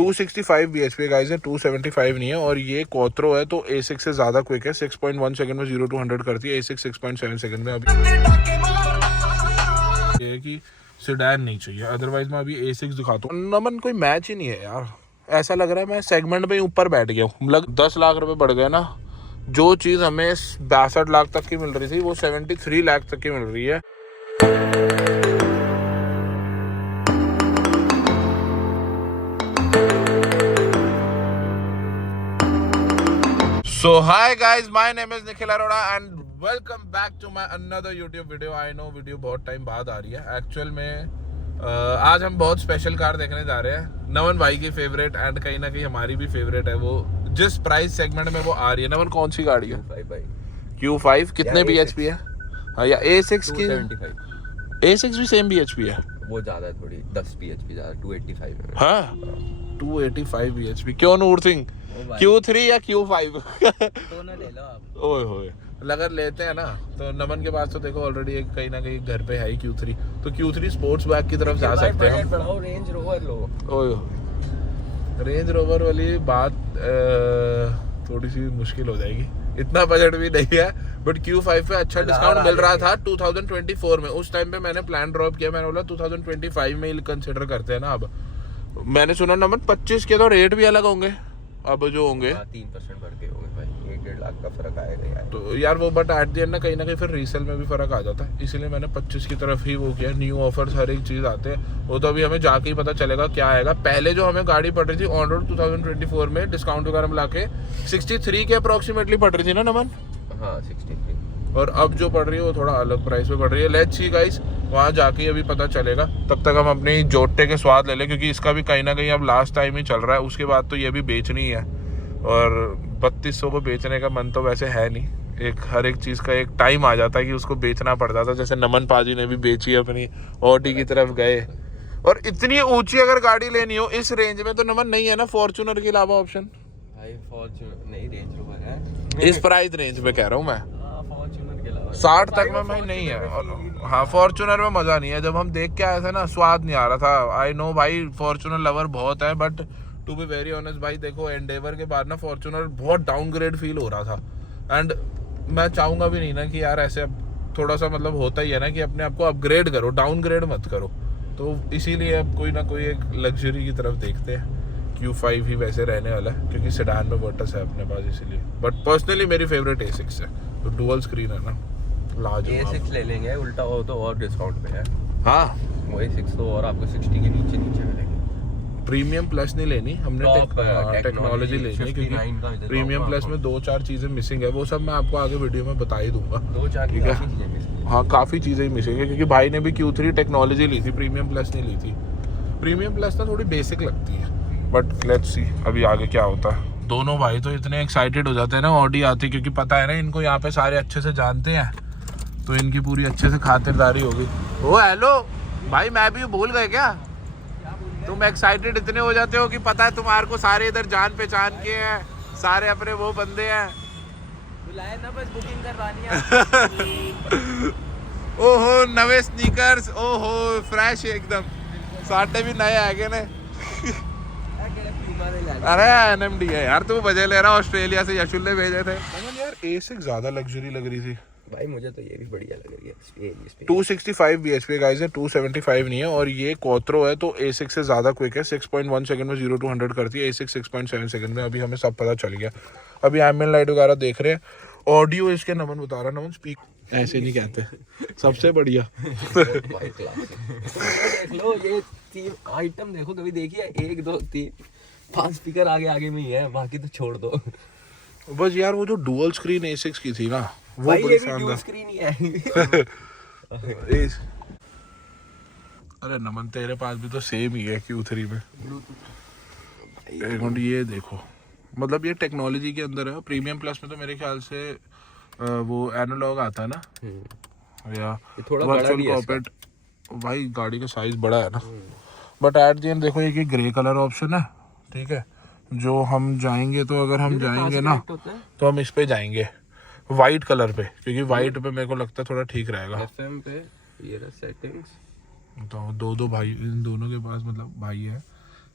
265 bhp guys है, 275 नहीं है। और ये क्वात्रो है तो A6 से ज़्यादा क्विक है, 6.1 सेकंड में 0 to 100 करती है, A6 6.7 सेकंड में। अभी ये है कि सेडान नहीं चाहिए, अदरवाइज मैं अभी A6 दिखाता हूँ। नमन कोई मैच ही नहीं है यार, ऐसा लग रहा है मैं सेगमेंट में ही ऊपर बैठ गया हूँ। मतलब 10 लाख रुपए बढ़ गए ना। जो चीज़ हमें 62 लाख तक की मिल रही थी वो 73 लाख तक की मिल रही है। So hi guys, my name is Nikhil Arora and welcome back to my another YouTube video. I know video बहुत टाइम बाद आ रही है। एक्चुअल में आज हम बहुत स्पेशल कार देखने जा रहे हैं। नमन भाई की फेवरेट एंड कहीं ना कहीं हमारी भी फेवरेट है। वो जिस प्राइस सेगमेंट में वो आ रही है। नमन कौन सी गाड़ी है? Q5 कितने bhp है? हाँ, या A6 की 275। A6 भी सेम bhp है? वो ज्यादा है थोड़ी, 10 bhp ज्यादा, 285 है। हाँ 285 bhp। क्यों नूर सिंह, Q3 या Q5? दोनों ले लो आप। ओए होए, अगर लेते हैं ना तो नमन के पास तो देखो ऑलरेडी एक कहीं ना कहीं घर पे है ही Q3, तो Q3 स्पोर्ट्स बैग की तरफ जा सकते हैं हम। बढ़ाओ, रेंज रोवर लो। ओए रेंज रोवर वाली बात थोड़ी सी मुश्किल हो जाएगी, इतना बजट भी नहीं है। बट Q5 पे अच्छा डिस्काउंट मिल रहा था 2024 में। उस टाइम पे मैंने प्लान ड्रॉप किया, मैंने बोला 2025 में ही कंसिडर करते हैं ना। अब मैंने सुना नमन 25 के तो रेट भी अलग होंगे अब जो होंगे। 3% बढ़ के होंगे भाई, 1-1.5 लाख का फर्क आएगा यार। तो यार वो बट एट द एंड ना कहीं फिर रीसेल में भी फर्क आ जाता है, इसीलिए मैंने 25 की तरफ ही वो किया। न्यू ऑफर्स हर एक चीज़ आते हैं, वो तो अभी हमें जाके ही पता चलेगा क्या आएगा। पहले जो हमें गाड़ी पड़ रही थी ऑन रोड 2024 में डिस्काउंट वगैरह मिला के 63 के अप्रोक्सीमेटली पड़ रही थी ना नमन? हाँ 63। और अब जो पड़ रही है वो थोड़ा अलग प्राइस पे पड़ रही है। लेट्स सी गाइस, वहाँ जाके अभी पता चलेगा। तब तक हम अपनी जोटे के स्वाद ले लें, क्योंकि इसका भी कहीं ना कहीं अब लास्ट टाइम ही चल रहा है। उसके बाद तो ये भी बेचनी है, और 3200 को बेचने का मन तो वैसे है नहीं। हर एक चीज़ का एक टाइम आ जाता है कि उसको बेचना पड़ता था। जैसे नमन पाजी ने भी बेची अपनी, ऑडी की तरफ गए। और इतनी ऊंची अगर गाड़ी लेनी हो इस रेंज में तो नमन नहीं है ना फॉर्च्यूनर के अलावा ऑप्शन? भाई फॉर्च्यूनर नहीं, रेंज रोवर है इस प्राइस रेंज में कह रहा हूँ मैं। फॉर्च्यूनर के अलावा 60 तक में भाई नहीं है। हाँ फॉर्च्यूनर में मजा नहीं है, जब हम देख के आए थे ना स्वाद नहीं आ रहा था। आई नो भाई फॉर्च्यूनर लवर बहुत है, but to be very honest भाई देखो एंडेवर के बाद ना फॉर्च्यूनर बहुत डाउनग्रेड फील हो रहा था। एंड मैं चाहूँगा भी नहीं ना कि यार ऐसे अब थोड़ा सा मतलब होता ही है ना कि अपने आप को अपग्रेड करो, डाउनग्रेड मत करो। तो इसीलिए अब कोई ना कोई एक लग्जरी की तरफ देखते हैं। Q5 ही वैसे रहने वाला है क्योंकि सेडान में वर्टस है अपने पास, इसीलिए। बट पर्सनली मेरी फेवरेट A6 है, तो डुअल स्क्रीन है ना, लाजवाब। A6 ले लेंगे, उल्टा हो तो और डिस्काउंट पे है। हाँ वो A6 तो और आपको 60 के नीचे मिलेगी। प्रीमियम प्लस नहीं लेनी हमने, टेक्नोलॉजी लेनी है, क्योंकि 59 का प्रीमियम प्लस में 2-4 चीज़ें मिसिंग है। वो सब मैं आपको आगे वीडियो में बता ही दूंगा। 2-4 ठीक है, हाँ काफ़ी चीज़ें ही मिसिंग है, क्योंकि भाई ने भी Q3 टेक्नोलॉजी ली थी, प्रीमियम प्लस नहीं ली थी। प्रीमियम प्लस ना थोड़ी बेसिक लगती है, बट लेट्स सी अभी आगे क्या होता है। दोनों भाई तो इतने एक्साइटेड हो जाते हैं ना ऑडी आती, क्योंकि पता है ना इनको यहाँ पे सारे अच्छे से जानते हैं, तो इनकी पूरी अच्छे से खातिरदारी होगी। ओ हेलो भाई, मैं भी भूल गए क्या? तुम एक्साइटेड इतने हो जाते हो कि पता है तुम्हारे को सारे इधर जान पहचान के हैं, सारे अपने वो बंदे हैं। बुलाए ना, बस बुकिंग करवानी है। ओहो नवे स्नीकर्स, ओहो फ्रेश एकदम, साढ़े भी नए आ गए ने। अरे NMD है यार, तू बजे ले रहा ऑस्ट्रेलिया से, यशुल ने भेजे थे। यार A6 ज्यादा लग्जरी लग रही थी भाई, मुझे तो ये भी बढ़िया लग रही है। 265 bhp गाइस है, 275 नहीं है। और ये क्वात्रो है तो A6 से ज़्यादा क्विक है, 6.1 सेकंड में 0 to 100 करती है, A6 6.7 सेकंड में। अभी हमें सब पता चल गया। अभी एम्बिएंट लाइट वगैरह देख रहे हैं। ऑडियो इसके नमन बता रहा, नमन स्पीक ऐसे नहीं कहते, सबसे बढ़िया। देख लो ये 3 आइटम देखो, कभी देखिए 1 2 3 5 स्पीकर आगे में ही है, बाकी तो छोड़ दो। बस यार वो जो डुअल स्क्रीन A6 की थी ना, वो भाई बड़ी ये भी डुअल शानदार स्क्रीन ही है। अरे नमन तेरे पास भी तो सेम ही है Q3 में। एक मिनट ये देखो, मतलब ये टेक्नोलॉजी के अंदर है। प्रीमियम प्लस में तो मेरे ख्याल से वो एनालॉग आता है ना, या थोड़ा बड़ा भी है कॉकपिट। भाई गाड़ी का साइज बड़ा है ना, बट एट द एंड देखो ये ग्रे कलर ऑप्शन है, ठीक है। जो हम जाएंगे तो अगर हम जाएंगे ना तो हम इस पे जाएंगे वाइट कलर पे, क्योंकि वाइट पे मेरे को लगता है थोड़ा ठीक रहेगा। FM पे ये रहा सेटिंग्स, तो दो भाई, इन दोनों के पास मतलब भाई है,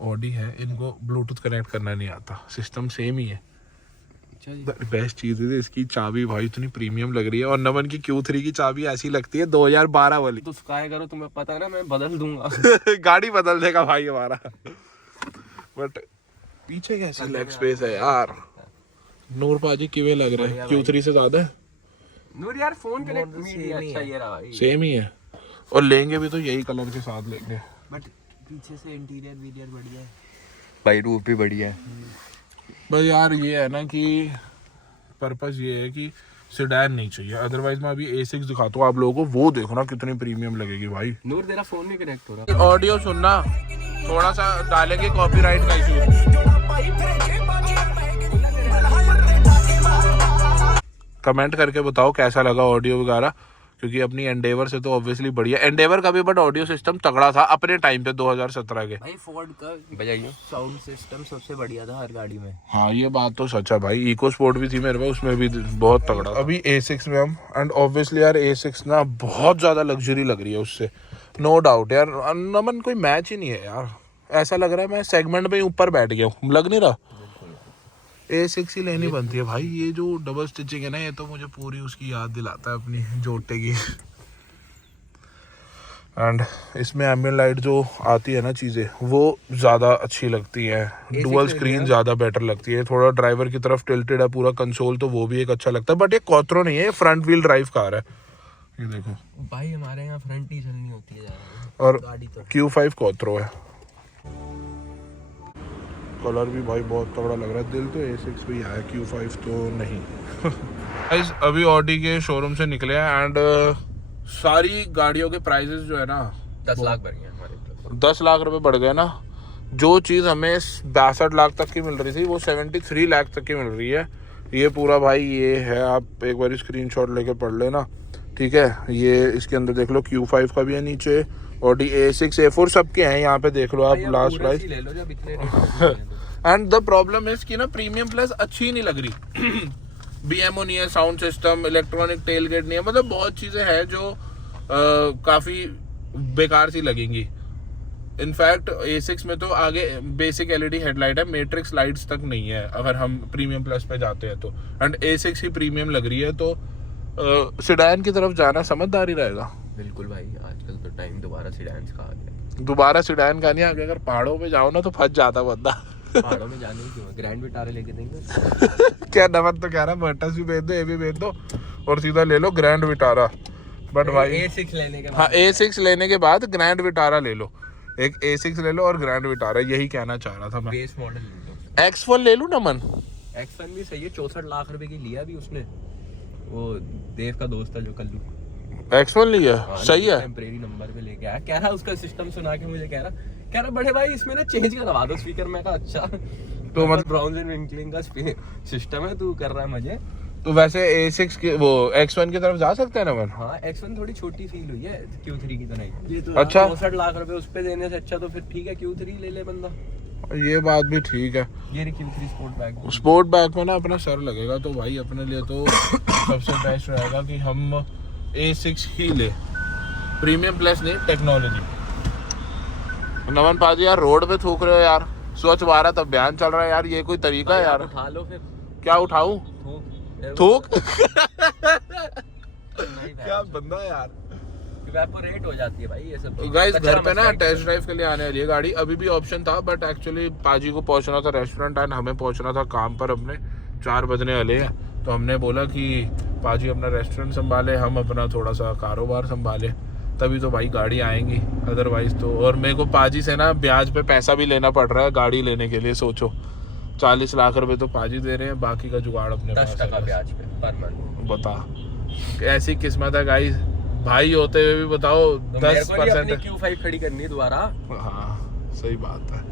ऑडी है, इनको ब्लूटूथ कनेक्ट करना नहीं आता, सिस्टम सेम ही है। अच्छा जी। बेस्ट चीज है इसकी चाबी भाई इतनी प्रीमियम लग रही है, और नमन की Q3 की चाबी ऐसी लगती है 2012 वाली। तो स्काई करो, तुम्हें पता है ना मैं बदल दूंगा। गाड़ी बदल देगा भाई हमारा। बट पीछे कैसी लेग स्पेस है यार। नूर पाजी किवे लग रहे हैं, Q3 से ज्यादा है। नूर यार फोन कनेक्ट मीडिया अच्छा ये रहा भाई। सेम ही है, और लेंगे भी तो यही कलर के साथ लेंगे। बट पीछे से इंटीरियर वीडियर बढ़िया है भाई, रूफ भी बढ़िया है। बस यार ये है ना कि पर्पस ये है कि सेडान नहीं चाहिए, अदरवाइज मैं अभी A6 दिखाता हूँ आप लोगों को, वो देखो ना कितनी प्रीमियम लगेगी भाई। नूर तेरा फोन नहीं कनेक्ट हो रहा। ऑडियो सुनना, थोड़ा सा डालेंगे कॉपीराइट का इशू। कमेंट करके बताओ कैसा लगा ऑडियो वगैरह, क्योंकि अपनी एंडेवर से तो ऑब्वियसली बढ़िया, एंडेवर का भी बट ऑडियो सिस्टम तगड़ा था अपने टाइम पे 2017 के। भाई फोर्ड का बजाइए साउंड सिस्टम सबसे बढ़िया था हर गाड़ी में। हाँ ये बात तो सच है भाई, इको स्पोर्ट भी थी मेरे पास, उसमें भी बहुत तगड़ा था। अभी A6 में हम, एंड ऑब्वियसली यार A6 ना बहुत ज्यादा लग्जरी लग रही है उससे, नो डाउट यार। नमन कोई मैच ही नहीं है यार, ऐसा लग रहा है मैं सेगमेंट में ही ऊपर बैठ गया हूँ, लग नहीं रहा। A6 ही लेनी बनती है भाई, ये जो डबल स्टिचिंग है ना, ये तो मुझे पूरी उसकी याद दिलाता है अपनी जोटे की। एंड इसमें एम्बिएंट लाइट जो आती है ना चीज़ें, वो ज़्यादा अच्छी लगती है, डुअल स्क्रीन ज़्यादा बेटर लगती है, थोड़ा ड्राइवर की तरफ टिल्टेड है पूरा कंसोल, तो वो भी एक अच्छा लगता है। बट ये क्वात्रो नहीं है, फ्रंट व्हील ड्राइव कार है, ये देखो भाई हमारे यहाँ फ्रंट ही चलनी होती है ज़्यादा, और गाड़ी तो Q5 क्वात्रो है। कलर भी भाई बहुत तगड़ा लग रहा है, दिल तो A6 भी है, Q5 तो नहीं। गाइस अभी ऑडी के शोरूम से निकले हैं, एंड सारी गाड़ियों के प्राइसेस जो है ना 10 लाख बढ़ गए हमारे। 10 लाख रुपए बढ़ गए ना। जो चीज़ हमें 62 लाख तक की मिल रही थी वो 73 लाख तक की मिल रही है। ये पूरा भाई ये है, आप एक बार स्क्रीनशॉट लेके पढ़ लेना, ठीक है। ये इसके अंदर देख लो Q5 का भी है नीचे, ऑडी A6 A4 सबके हैं, यहाँ पे देख लो आप last price. And the problem is कि ना प्रीमियम प्लस अच्छी नहीं लग रही। BMO नहीं है, sound system, electronic tailgate नहीं है, मतलब बहुत चीज़ें हैं जो काफ़ी बेकार सी लगेंगी। इनफैक्ट A6 में तो आगे बेसिक LED हेडलाइट है, मैट्रिक्स लाइट्स तक नहीं है अगर हम प्रीमियम प्लस पे जाते हैं तो, एंड A6 ही प्रीमियम लग रही है, तो सेडान की तरफ जाना समझदारी रहेगा। बिल्कुल भाई, आजकल तो टाइम दोबारा सीडान्स का आ गया। दोबारा सेडान का नहीं आ गया, अगर पहाड़ों पे जाओ ना तो फंस जाता बंदा। पहाड़ों में जाने की क्यों, ग्रैंड विटारा लेके देंगे। क्या नमन तो कह रहा है वर्टस भी भेज दो, ये भी भेज दो, और सीधा ले लो ग्रैंड विटारा। बट भाई A6 लेने के बाद, हाँ A6 लेने के बाद ग्रैंड विटारा ले लो, एक A6 ले लो और ग्रैंड विटारा, यही कहना चाह रहा था मैं। बेस मॉडल ले लो। X1 ले लूं नमन? X1 भी सही है, 64 लाख रुपए की लिया भी उसने, वो देव का दोस्त था जो कल्लू। X1 लिया, सही है। टेम्परेरी नंबर पे लेके आया, कह रहा उसका सिस्टम सुना के मुझे कह रहा बड़े भाई इसमें ना चेंज करवा दो स्पीकर। मैं कहा अच्छा, तो मतलब ब्राउन एंड विंकलिंग का सिस्टम है, तू कर रहा है मजे। तो वैसे A6 के वो X1 की तरफ जा सकते हैं नमन? हाँ X1 थोड़ी छोटी फील हुई है Q3 की तरह ही। ये तो अच्छा 64 लाख रुपए उस पे देने से अच्छा तो फिर ठीक है Q3 ले ले बंदा। ये बात भी ठीक है। ये Q3 sport bag, sport bag में ना अपना सर लगेगा, तो भाई अपने लिए तो सबसे बेस्ट रहेगा कि हम A6 ही ले, प्रीमियम प्लस नहीं, टेक्नोलॉजी। नमन पाजी यार रोड पे थूक रहे हो यार, स्वच्छ भारत अभियान चल रहा है यार, ये कोई तरीका है यार? उठा लो फिर। क्या उठाऊं? थूक? क्या बंदा है यार, इवेपोरेट हो जाती है भाई ये सब। गाइस घर पे ना टेस्ट ड्राइव के लिए आने वाली है गाड़ी, अभी भी ऑप्शन था, बट एक्चुअली पाजी को पहुंचना था रेस्टोरेंट एंड हमें पहुंचना था काम पर, अपने 4 बजने वाले हैं, तो हमने बोला कि पाजी अपना रेस्टोरेंट संभाले, हम अपना थोड़ा सा कारोबार संभाले, तभी तो भाई गाड़ी आएंगी, अदरवाइज तो। और मेरे को पाजी से ना ब्याज पे पैसा भी लेना पड़ रहा है गाड़ी लेने के लिए, सोचो 40 लाख रुपए तो पाजी दे रहे हैं, बाकी का जुगाड़ अपने 10% ब्याज पे पर मंथ। बता ऐसी किस्मत है गाइस, भाई होते हुए भी बताओ 10%। Q5 खड़ी करनी है दोबारा। हाँ सही बात है,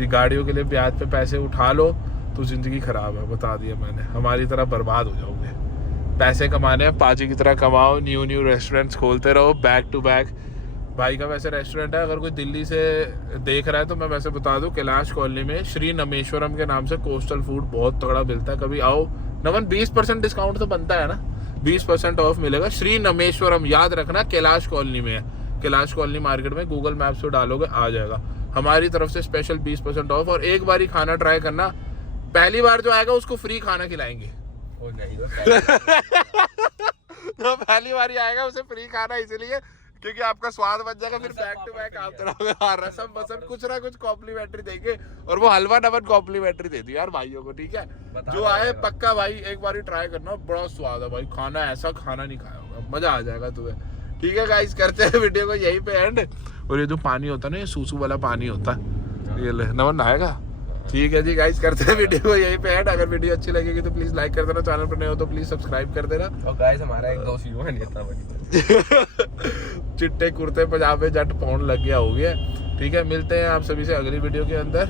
ये गाड़ियों के लिए ब्याज पे पैसे उठा लो तो जिंदगी खराब है, बता दिया मैंने, हमारी तरह बर्बाद हो जाओगे। पैसे कमाने हैं पाजी की तरह कमाओ, न्यू रेस्टोरेंट्स खोलते रहो बैक टू बैक। भाई का वैसे रेस्टोरेंट है, अगर कोई दिल्ली से देख रहा है तो मैं वैसे बता दूं, कैलाश कॉलोनी में श्री नमेश्वरम के नाम से कोस्टल फूड बहुत तगड़ा मिलता है, कभी आओ। नमन 20% डिस्काउंट तो बनता है ना, 20% ऑफ मिलेगा। श्री नमेश्वरम याद रखना, कैलाश कॉलोनी में है, कैलाश कॉलोनी मार्केट में, गूगल मैप्स पे डालोगे आ जाएगा। हमारी तरफ से स्पेशल 20% ऑफ, और एक बार ही खाना ट्राई करना, पहली बार जो आएगा उसको फ्री खाना खिलाएंगे। ओ नहीं तो पहली बार ही आएगा उसे फ्री खाना, इसलिए क्योंकि आपका स्वाद बच जाएगा, फिर बैक टू बैक आप करोगे। हाँ, रसम बसम कुछ ना कुछ कॉम्प्लीमेंट्री देंगे, और वो हलवा नमन कॉम्प्लीमेंट्री दे दी यार भाइयों को, ठीक है। जो आए पक्का भाई एक बार ही ट्राई करना, बड़ा स्वाद है भाई, खाना ऐसा खाना नहीं खाया होगा, मजा आ जाएगा तुम्हें। ठीक है गाइस, करते हैं वीडियो को यहीं पे एंड। और ये जो पानी होता है ना, ये सूसू वाला पानी होता है, ये ले नमन नहाएगा। ठीक है जी गाइस, करते हैं वीडियो को यहीं पे ऐड। अगर वीडियो अच्छी लगेगी तो प्लीज लाइक कर देना, चैनल पर नए हो तो प्लीज सब्सक्राइब कर देना। और गाइस हमारा एक दोस्त युवा नेता बनी चिट्टे कुर्ते पजामे जट पौन लग गया हो गया। ठीक है, मिलते हैं आप सभी से अगली वीडियो के अंदर।